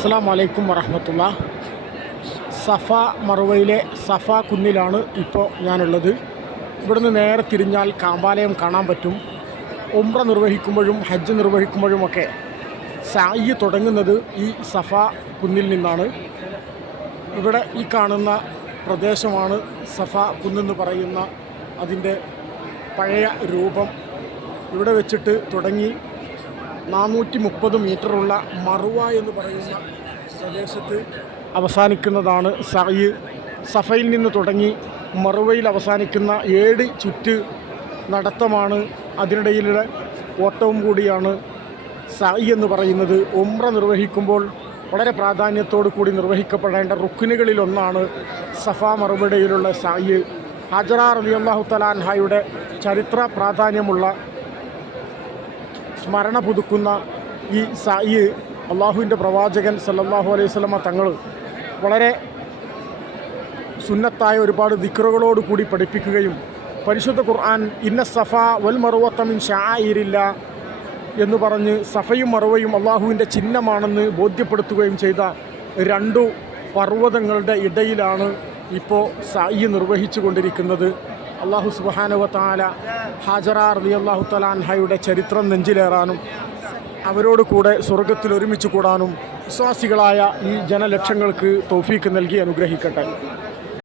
അസ്സലാമു അലൈക്കും വറഹ്മത്തുള്ളാ. സഫ മറുവയിലെ സഫ കുന്നിലാണ് ഇപ്പോൾ ഞാനുള്ളത്. ഇവിടുന്ന് നേരെ തിരിഞ്ഞാൽ കാമ്പാലയം കാണാൻ പറ്റും. ഉംറ നിർവഹിക്കുമ്പോഴും ഹജ്ജ് നിർവഹിക്കുമ്പോഴുമൊക്കെ സഅയ് തുടങ്ങുന്നത് ഈ സഫ കുന്നിൽ നിന്നാണ്. ഇവിടെ ഈ കാണുന്ന പ്രദേശമാണ് സഫ കുന്നെന്ന് പറയുന്ന അതിൻ്റെ പഴയ രൂപം. ഇവിടെ വെച്ചിട്ട് തുടങ്ങി 430 മീറ്ററുള്ള മറുവ എന്ന് പറയുന്ന പ്രദേശത്ത് അവസാനിക്കുന്നതാണ് സഅയ്. സഫയിൽ നിന്ന് തുടങ്ങി മറുവയിൽ അവസാനിക്കുന്ന 7 ചുറ്റ് നടത്തമാണ്. അതിനിടയിലുള്ള ഓട്ടവും കൂടിയാണ് സഅയ് എന്ന് പറയുന്നത്. ഉംറ നിർവഹിക്കുമ്പോൾ വളരെ പ്രാധാന്യത്തോടു കൂടി നിർവഹിക്കപ്പെടേണ്ട റുക്നുകളിലൊന്നാണ് സഫ മറുവയിലുള്ള സഅയ്. ഹജറ റളിയല്ലാഹു തആല അൻഹയുടെ ചരിത്ര പ്രാധാന്യമുള്ള സ്മരണ പുതുക്കുന്ന ഈ സഅയ് അള്ളാഹുവിൻ്റെ പ്രവാചകൻ സല്ലല്ലാഹു അലൈഹി വസല്ലമ തങ്ങൾ വളരെ സുന്നത്തായ ഒരുപാട് ദിക്റുകളോട് കൂടി പഠിപ്പിക്കുകയും പരിശുദ്ധ ഖുർആൻ ഇന്ന സഫ വൽ മറുവത മിൻ ശആഇരില്ലാ എന്ന് പറഞ്ഞ് സഫയും മറുവയും അള്ളാഹുവിൻ്റെ ചിഹ്നമാണെന്ന് ബോധ്യപ്പെടുത്തുകയും ചെയ്ത 2 പർവ്വതങ്ങളുടെ ഇടയിലാണ് ഇപ്പോൾ സഅയ് നിർവഹിച്ചു കൊണ്ടിരിക്കുന്നത്. അള്ളാഹു സുബ്ഹാനഹു വ തആല ഹാജറ റളിയല്ലാഹു തആല അൻഹയുടെ ചരിത്രം നെഞ്ചിലേറാനും അവരോട് കൂടെ സ്വർഗത്തിൽ ഒരുമിച്ച് കൂടാനും വിശ്വാസികളായ ഈ ജനലക്ഷങ്ങൾക്ക് തൗഫീക്ക് നൽകി അനുഗ്രഹിക്കട്ടെ.